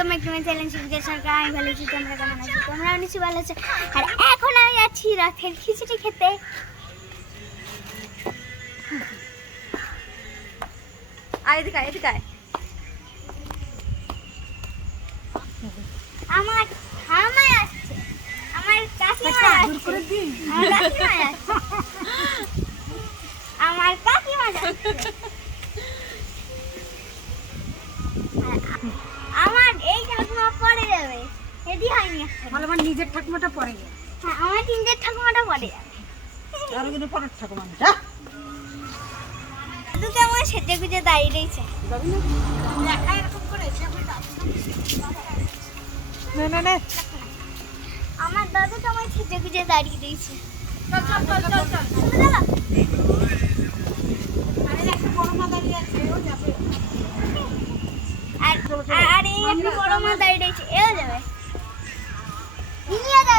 Welcome back to my channel Sarkar আমি ভালো আছি তোমরা কেমন আছো তোমরা নিশ্চয়ই ভালো আছো। আর এখন আমি যাচ্ছি রাতের খিচুড়ি খেতে। আমার ঠামাই আসছে। আমার কাকিমা আসছে। আমার কাকিমা আসছে। আমার কাকিমা যাচ্ছে আর আমার এই ঠাকুমা পড়ে যাবে রেডি হয়নি। ভালো আমার নিজের ঠাকুমাটা পড়ে গেল হ্যাঁ আমার তিনটে ঠাকুমাটা পড়ে যাবে। আরও কিন্তু পরের ঠাকুমা যা। দাদু কেমন সেজে গুজে দাঁড়িয়ে রয়েছে। দেখা এরকম করে আমি না না না। আমার দাদু কেমন সেজে গুজে দাঁড়িয়ে রয়েছে। চল চল চল চল চল। আরে একটা বড় মা দাঁড়িয়ে আছে ও যাবে। আর আর এই একটা বড় মা দাঁড়িয়ে রয়েছে এও যাবে।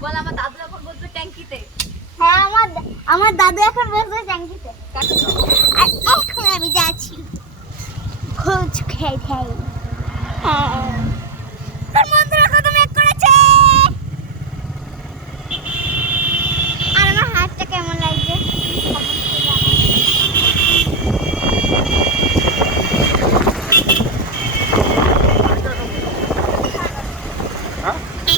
বল, আমার দাদু এখন বসবে ট্যাঙ্কিতে। হ্যাঁ আমার আমার দাদু এখন বসে ট্যাঙ্কিতে। আর এখন আমি যাচ্ছি। খোঁজ খেয়ে খাই হ্যাঁ।